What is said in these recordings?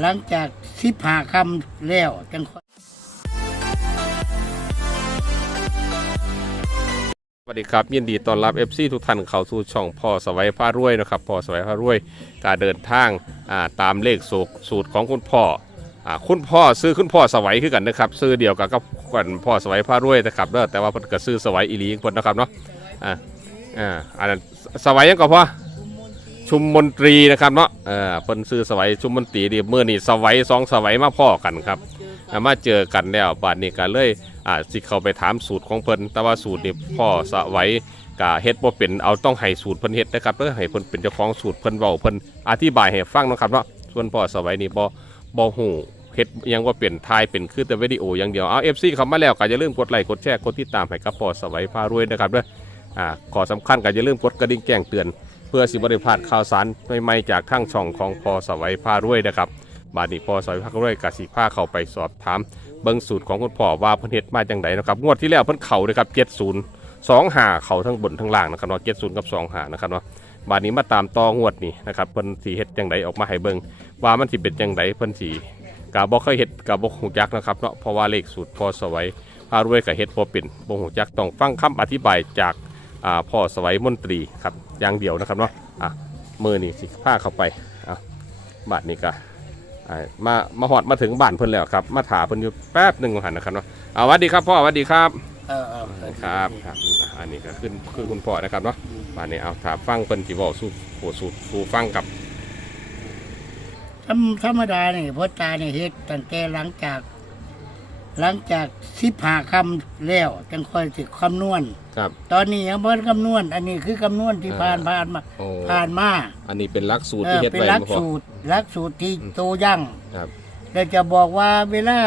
หลังจากสิบหาคำแล้วจังค่อยสวัสดีครับยินดีต้อนรับ FC ทุกท่านเข้าสู่ช่องพ่อสวัยพารวยนะครับพ่อสวัยพารวยการเดินทางอ่าตามเลขสูตรสูตรของคุณพ่ออ่าคุณพ่อซื้อคุณพ่อสวัยคือกันนะครับซื้อเดียวกับกับกันพ่อสวัยพารวยนะครับเด้อแต่ว่าเพิ่นก็ซื้อสวัยอีหลีเพิ่นนะครับเนาะอ่าอ่าอันนั้นสวัยยังก็พ่อ ชุมมนตรีนะครับเนาะเออเพิ่นซื้อสวัยชุมมนตรีดีเมื่อนี่สวัยสองสวัยมาพ่อกันครับอ่ามาเจอกันแล้วบาดนี้ก็เลยอ่าสิเข้าไปถามสูตรของเพิ่นแต่ว่าสูตรนี่พ่อสะไว้กะเฮ็ดบ่เป็นเอาต้องให้สูตรเพิ่นเฮ็ดนะครับเพื่อให้เพิ่นเป็นเจ้าของสูตรเพิ่นเว้าเพิ่นอธิบายให้ฟังเนาะครับเนาะส่วนพ่อสะไว้นี่บ่บ่ฮู้เฮ็ดยังว่าเป็นทายเป็นคือแต่วิดีโออย่างเดียวเอา FC เข้ามาแล้วก็อย่าลืมกดไลค์กดแชร์กดติดตามให้กับพ่อสะไว้พารวยนะครับเด้ออ่าขอสำคัญก็อย่าลืมกดกระดิ่งแจ้งเตือน เพื่อสิบ่ได้พลาดข่าวสารใหม่ๆจากทางช่องของพอสะไว้พารวยนะครับบาดนี้พอสะไว้พารวยก็สิพาเข้าไปสอบถาม เบิ่งสูตรของคุณพ่อว่าเพิ่นเฮ็ดมาจังไดนะครับงวดที่แล้วเพิ่นเข่าเลยครับ70 25เข่าทั้งบนทั้งล่างนะครับเนาะ70กับ25นะครับเนาะบาดนี้มาตามต่องวดนี้นะครับเพิ่นสิเฮ็ดจังไดออกมาให้เบิ่งว่ามันสิเป็นจังไดเพิ่นสิกะบ่เคยเฮ็ดกะบ่ฮู้จักนะครับเนาะเพราะว่าเลขสูตรพอสวัยพารวยก็เฮ็ดบ่เป็นบ่ฮู้จักต้องฟังคำอธิบายจาก พ่อสวัยมนตรีครับอย่างเดียวนะครับเนาะอะมือนี่สิพาเข้าไปอะบาดนี้ก็อ่ามามาหอดมาถึงบ้านเพิ่นแล้วครับ มาถาเพิ่นอยู่แป๊บหนึ่งหันนะครับเนาะเอาสวัสดีครับพ่อสวัสดีครับเออเออเออครับครับอันนี้ก็ขึ้นคือคุณพ่อนะครับเนาะบ้านนี้เอาถามฟังเพิ่นสิเว้าสู่โหสู่สู่ฟังกับธรรมธรรมดาเนี่ยพ่อตาเนี่ยเฮ็ดตั้งแต่หลังจาก หลังจากสิบหาคำแล้วจังค่อยสิคำนวณ ครับ ตอนนี้ยังเพิ่นคำนวณ อันนี้คือคำนวณที่ผ่านผ่านมาโอ้ ผ่านมาอันนี้เป็นหลักสูตรเอที่อเฮ็ดเป็นไว้หลักบ่พ่อสูตรหลักสูตรที่อืมโตยั่งครับ แต่จะบอกว่าเวลา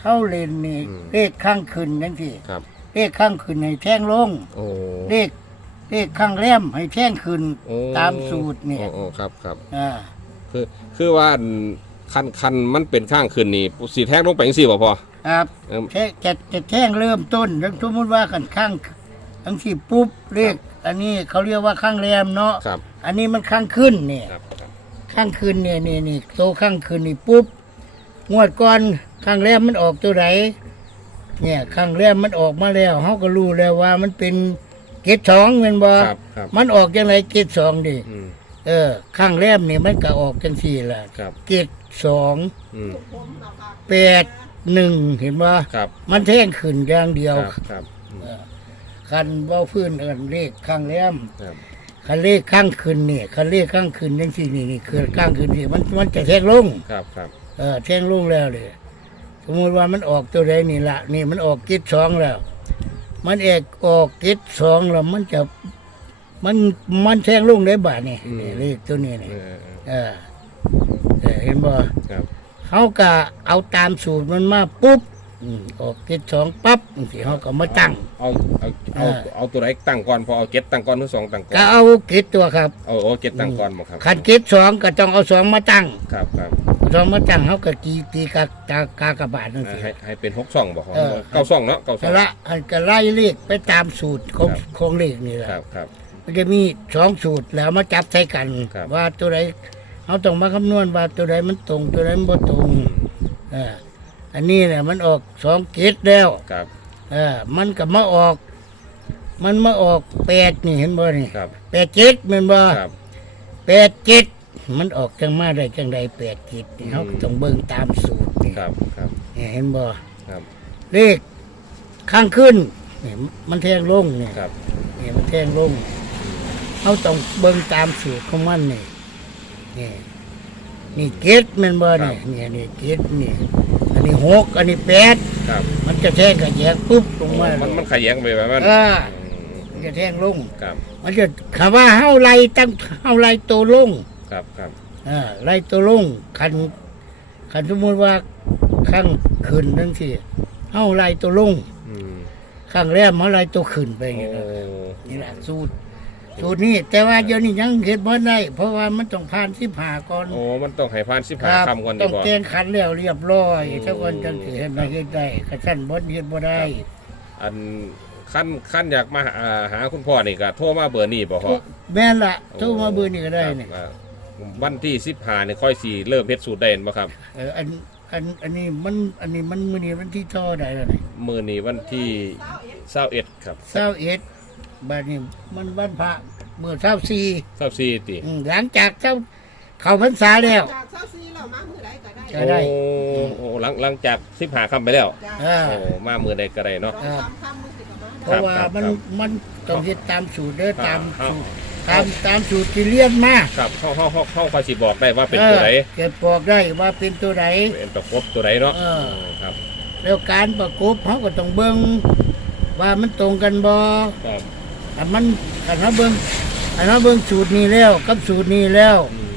เข้าเล่นนี่อืม เลขข้างขึ้นจังซี่ครับ เลขข้างขึ้นให้แท่งลง โอ้เลขเลขข้างแรมให้แท่งขึ้นโอ้ตามสูตรเนี่ยโอ้โอ้ครับครับอ่าคือคือว่าอันคันคันมันเป็นข้างขึ้นนี่สีแทงลงไปจังซี่บ่พ่อครับ เอิ่ม แท่จะจะแท่งเริ่มต้นสมมติว่ากันข้าง ทั้งสี่ปุ๊บเลขอันนี้เขาเรียกว่าข้างแรมเนาะครับ อันนี้มันข้างขึ้นเนี่ยครับครับข้างขึ้นเนี่ยนี่นี่โตข้างขึ้นนี่ปุ๊บงวดก่อนข้างแรมมันออกตัวไหนเนี่ยข้างแรมมันออกมาแล้วเขาก็รู้แล้วว่ามันเป็นเกตสองเป็นบ่ครับครับมันออกยังไงเกตสองดิอืมเออ ข้างแรมนี่มันก็ออกจังสี่แหละครับเกตสองอืมแปดหนึ่งเห็นว่าครับมันแท่งขึ้นอย่างเดียวครับครับอืม คันเว่าพื้นเอินเลขข้างแรมครับ คันเลขข้างขึ้นเนี่ยคันเลขข้างขึ้นจังสี่นี่นี่คือข้างขึ้นนี่มันมันจะแท่งลง ครับครับเออแท่งลงแล้วเลยสมมติว่ามันออกตัวใดนี่ละนี่มันออกกิจสองแล้ว มันเอกออกกิจสองแล้วมันจะมันมันแท่งลงได้บาทนี่นี่เลขตัวนี้นี่เออเออเออเออเห็นบ่ครับ เขาก็เอาตามสูตรมันมาปุ๊บ อืมออกกิจสองปั๊บสิเขาก็มาตั้ง เอาเอาเอาเออเอาตัวไหนตั้งก่อนพอเอาเก็ตตั้งก่อนหรือสองตั้งก่อนก็เอากิจตัวครับเอาเอาเก็ตตั้งก่อนบ่ครับขันกิจสองก็ต้องเอาสองมาตั้งครับครับสองมาตั้งเขาก็ตีตีกากากากบาทนั่นอ่าสิ ให้ให้เป็นหกช่องบ่ครับเออ เก้าช่องเนาะเก้าช่แต่องละอันก็ไล่เลขไปตามสูตรของครับ ของเลขนี่แหละครับครับ มันจะมีสองสูตรแล้วมาจับใส่กัน ครับ ว่าตัวใดเขาต้องมาคำนวณว่าตัวใดมันตรง ตัวใดมันบ่ตรงเออ อันนี้เนี่ยมันออกสองกิจแล้วครับเออมันก็มาออก มันมาออกแปดนี่เห็นบ่นี่ครับแปดเจ็ดแมันบ่ครับ แปดเจ็ดมันออกจังมาได้จังใดแปดเจ็ดนี่อืมเขาก็ต้องเบิ่งตามสูตรนี่ครับครับเนี่ยเห็นบ่ครับเลขข้างขึ้นเนี่ยมันแทงลงเนี่ย ครับ เนี่ยมันแทงลงเขาต้องเบิ่งตามสูตรของมันนี่นี่นี่เกตแมันบ่เนี่ยเนี่ยนี่เกตนี่ อันนี้หกอันนี้แปดครับมันจะแทงกับแยกปุ๊บลงมามันมันขยันไปแบบนั้นเออมมันจะแทงลง ครับมันจะคำว่าเฮาไล่ตั้งเฮาไล่ตัวลงครับครับอ่าไล่ตัวลงคันคันสมมติว่าข้างขึ้นนั่นสิเฮาไล่ตัวลงอืมข้างแรมเฮาไล่ตัวขึ้นไปอย่างโอ้นี้นะนี่แหละสูตร สูตรนี้แต่ว่าเดี๋ยวนี้ยังเฮ็ดบ่ได้ เพราะว่ามันต้องผ่านที่ผ่าก่อนโอ้มันต้องให้ผ่านสิบคห้ารับคำก่อนดีต้องบ่เกณฑ์ขันแล้วเรียบร้อยอืมถ้าคนจังสิเฮ็ดมาเฮ็ดได้กระชั้นบ่เฮ็ดบ่ได้อันขั้นขั้นอยากมาหาหาคุณพ่อนี่ก็โทรมาเบอร์นี้บ่พ่อแม่นล่ะโทรมาเบอร์นี้ก็ได้นี่ครับอ่าวันที่สิบห้าเนี่ยค่อยสี่เริ่มเฮ็ดสูตรได้บ่ครับ เอออันอันอันนี้มันอันนี้มันมื้อนี้วันที่เท่าใดแล้วนี่มือนี้วันที่เศร้าเอ็ดครับ21 บัดนี้มันวันพระมื้อ24เศร้าสี่ตีอืมหลังจากเจ้าเข้าพรรษาแล้ว จากเช้าซีเรามามือใดก็ได้ก็ได้ โอ้โอ้หลังหลังจากสิบห้าคำไปแล้วจ้าเออ โอ้มามือใดก็ได้เนาะ สองสามคำมือสิก็มาเพราะว่าครับมันครับมันต้องเฮ็ดตามสูตรเด้อครับตามครับสูตรตามตามสูตรที่เรียนมาครับเข้าเข้าเข้าเข้าคอยสิบอกได้ว่าเป็นตัวไหนออเก็บบอกได้ว่าเป็นตัวไหน เป็นประกบตัวไหนเนาะเออครับแล้วการประกบเขาก็ต้องเบิ่งว่ามันตรงกันบ่ครับ ถ้ามันถ้าเราเบิ่งถ้าเราเบิ่งสูตรนี้แล้ว กับสูตรนี้แล้วอืม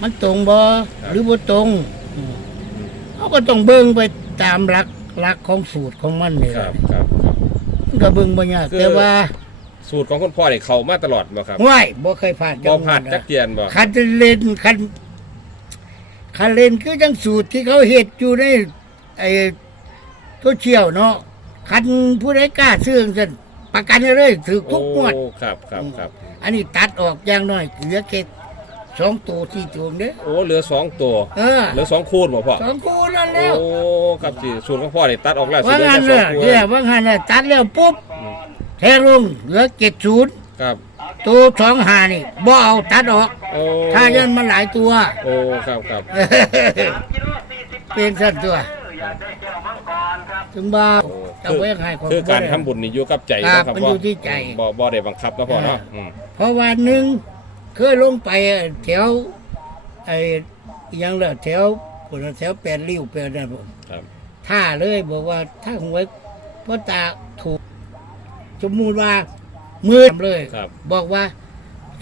มันตรงบ่ครับหรือบ่ตรงอืมเขาก็ต้องเบิ่งไปตามหลักหลักของสูตรของมันนี่คแหรัละบครับครับ มันก็เบิ่งบ่ยากคือ แต่ว่าสูตรของคุณพ่อเนี่ยเขามาตลอดบ่ครับห้วยบ่เคยผ่านบ่พลาดจัจักกเทียนบ่คันจะเล่นคันคันเล่นคือจังสูตรที่เขาเฮ็ดอยู่ในไอ้โซเชียลเนาะคันผู้ใดกล้าซื้อจัง ประกันได้เลยถือทุกงวด โอ้ครับครับครับ อันนี้ตัดออกอย่างน้อยเหลือแค่สองตัวที่ตัวเด้อโอ้เหลือสองตัว เออเหลือสองคูณบ่พ่อ สองคู่นั่นแล้ว โอ้ครับสิสูตรของพ่อนี่ตัดออกแล้วสิว่าเหลืองันแค่สเลองยคูณเนี่ยว่างันเลยตัดแล้วปุ๊บแทงลงเหลือเจ็ดศูนย์ครับ ตัวสองหานี่บ่เอาตัดออก โอ้ถ้ายันมันหลายตัว โอ้ครับครับ เป็นสั้นตัว ถึงบ่าโอ้จะไว้ให้คนคือการบ่ได้ทำบุญนี่อยู่กับใจครับนะครับมันอยู่ที่ใจบ่บ่ได้บังคับนะพ่อเนาะอ่าอืมเพราะว่าหนึ่งเคยลงไปแถวไอ้อิหยังเลยแถวผลแถวแปดริ้วแปดนั่นผมครับท่าเลยบอกว่าถ้าหวยพ่อตาถูกสมมูลว่ามือเลยครับบอกว่า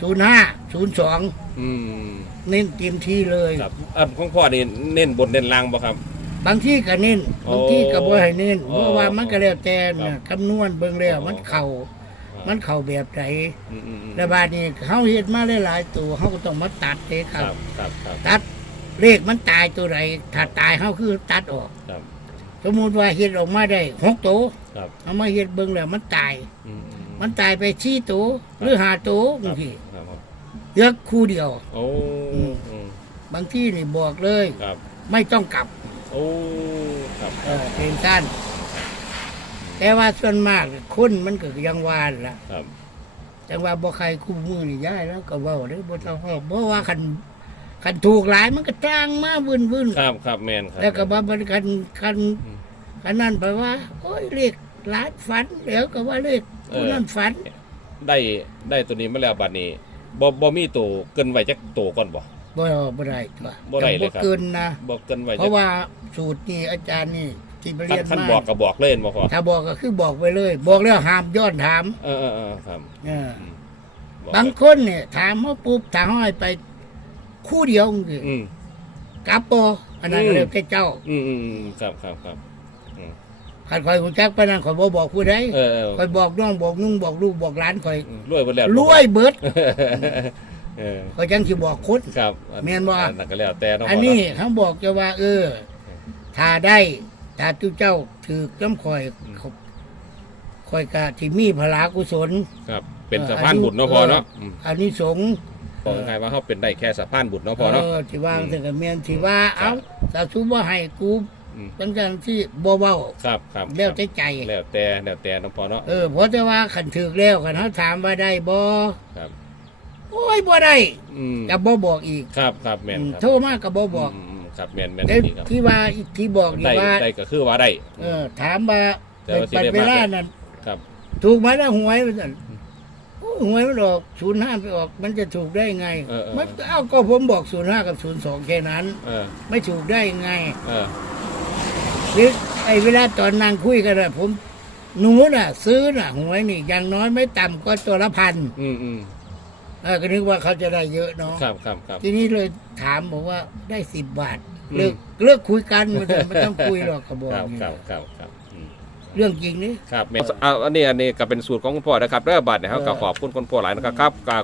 ศูนย์ห้าศูนย์สองอืมเน้นเต็มที่เลยครับอันของพ่อนี่เน้นบนเน้นล่างบ่ครับ บางที่ก็เน้นโอ้บางที่ก็บ่ให้เน้นโอ้เพราะว่ามันก็แล้วแต่ครันะบคำนวณเบิ่งแล้วอ๋อมันเข่าอ่ามันเข่าแบบไหนอืมอืมอืมระบาดนี้เขาเฮ็ดมาหลายๆตัวเขาก็ต้องมาตัดเด้คครัรับบครับครับตัดเลขมันตายตัวไหนถ้าตายเขาคือตัดออก ครับสมมุติว่าเฮ็ดออกมาได้หกตัวครับเอามาเฮ็ดเบิ่งแล้วมันตาย อืมอืมมันตายไปชี้ตัวหรือหาตัวบางทีครับครับเหลือคู่เดียว โอ้อืม อืมบางที่นี่บอกเลย ครับไม่ต้องกลับ โอ้ครับเออเป็นสั้น แต่ว่าส่วนมากคนมันก็ยังวานล่ะ ครับจังว่าบ่ใครคู่มือนี่ย้ายแล้วก็เว้าเด้อบ่ต้องเว้าเพราะว่าคันคันถูกหลายมันก็จ้างมาวุ่นๆครับครับแมนครับแล้วก็บ่มันคันคันอืมคันนั้นแปลว่า โอ้ยเลขหลานฝันแล้วก็ว่าเลขผู้นั้นฝัน ได้ได้ตัวนี้มาแล้วบัดนี้บ่บ่มีตัวเกินไว้จักตัวก่อนบ่ บ่บ่ได้ตัวบ่ได้เลยครับ เกินนะบ่เกินไว้เพจัราะกว่าสูตรนี่อาจารย์นี่ที่ไปคัเรีนยนคันมาบอกก็บอกเล่นบ่พอถ้าบอกก็คือบอกไปเลย บอกแล้วห้ามย้อนถาม เออเออเออครับเอออืมอกบางคนเนี่ยถามเขาปุ๊บถามเขาให้ไป คู่เดียวคืออืม กลับบ่อันนั้นก็อืม เรียกแต่เจ้าอืมอืมอืมครับครับครับคันคอยหูจักไปนั่นคอยบ่บอกผู้ใดเออเออคอยบอกน้องบอกนุ่งบอกลูกบอกหลานคอยรวยหมดแล้วรวยเบิด เออ คอยจังสิบอกคนครับแม่นบ่นั่นก็แล้วแต่เนาะอันนี้เขาบอกจะว่า เออถ้าได้ถ้าทุกเจ้าถือน้ำคอยคอยกะที่มีพลากุศล ครับ เป็นเออสะพานบุญเนาะเออพอเนาะมอันนี้สงส์ บอกง่ายๆว่าเขาเป็นได้แค่สะพานบุญเนาะพเออเนาะอที่วางอืมแต่กับเมียนที่ว่าเอาสาธุว่าให้กูอืม ตั้งแต่ที่บ่เว้าครับครับแล้วแต่ใจ แล้วแต่แล้วแต่เนาะพอเนาะเออเพราะแต่ว่าขันถือแล้วขันเขาถามว่าได้บ่ครับโอ้ยบ่ได้อืมก็บ่บอกอีกครับครับแม่นอืมครับโทรมาก็บ่บอกมมครับแม่นแม่นแต่นี่ครับที่ว่าที่บอกนี่ได้ว่าได้ก็คือว่าได้ เออถามว่าแต่ว่าสิปัดได้เวมากลานั้นครับ ถูกไหมล่ะหวยมันสั่นโอ้ยหวยมันออกศูนย์ห้าไปออก มันจะถูกได้ไงเออเออ มันเอ้าก็ผมบอกศูนย์ห้ากับศูนย์สองแค่นั้น เออไม่ถูกได้ไง เออหรือไอ้เวลาตอนนั่งคุยกันอะผมหนูน่ะ ซื้อน่ะหวยนี่อย่างน้อยไม่ต่ำก็ตัวละพันอืมอืมเออก็นึกว่าเขาจะได้เยอะเนาะครับครับครับ ทีนี้เลยถามบอกว่าได้สิบบาท อืม เลิกเลิกคุยกันไม่ต้องไม่ต้องคุยหรอกกระบอกครับนี่ครับครับครับอืมเรื่องจริงนี่ ครับแม่นเอาอันนี้อันนี้ก็เป็นสูตรของคุณพ่อนะครับเด้อบัตรนะครับเออก็ขอบคุณคุณพ่อหลายนะครับครับก็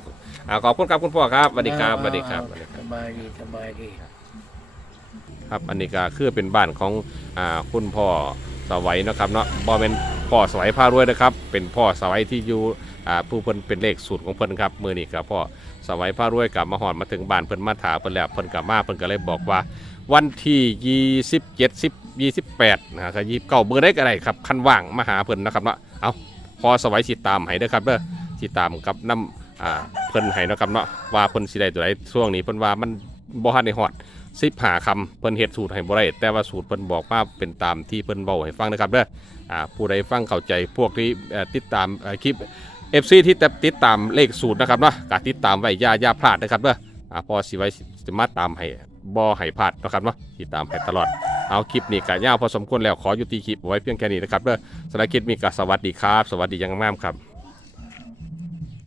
อ่าขอบคุณครับคุณพ่อครับสวัสดีครับสวัสดีครับสวัสดีครับ สบายดีสบายดี ครับอันนี้ก็คือเป็นบ้านของอ่าคุณพ่อสวัยนะครับเนาะบอเป็นพ่อสวัยพารวยนะครับ เป็นพ่อสวัยที่อยู่อ่า ผู้เพิ่นเป็นเลขสูตรของเพิ่นครับมือนี้ครับพ่อสวัยพระรวยกับมาหอดมาถึงบ้านเพิ่นมาถาเพิ่นแล้วเพิ่นกลับมาเพิ่นก็เลยบอกว่า วันที่27 10 28นะครับยี่สิบเก้าเบอร์ได้ก็ได้ครับคันว่างมาหาเพิ่นนะครับเนาะเอาพอสวัยสิตามให้ด้ครับเด้อสิตามกับน้ำอ่าเพิ่นให้นะครับเนาะว่าเพิ่นสิได้ตัวใดช่วงนี้เพิ่นว่ามันบ่ทันได้ฮอด15คำเพิ่นเฮ็ดสูตรให้บ่ได้แต่ว่าสูตรเพิ่นบอกมาเป็นตามที่เพิ่นเว้าให้ฟังนะครับเด้ออ่าผู้ใดฟังเข้าใจพวกที่ติดตามเอ่อ เอฟซีที่ติดตามเลขสูตรนะครับเนาะก็ติดตามไว้อย่าอย่าพลาดนะครับเด้ออ่าพอสิไว้จะมาตามให้บ่ให้พลาดนะครับเนาะติดตามให้ตลอดเอาคลิปนี้กะยาวพอสมควรแล้วขอยุติคลิปไว้เพียงแค่นี้นะครับเด้อสำหรับคลิปนี้ก็สวัสดีครับ สวัสดียังงามครับ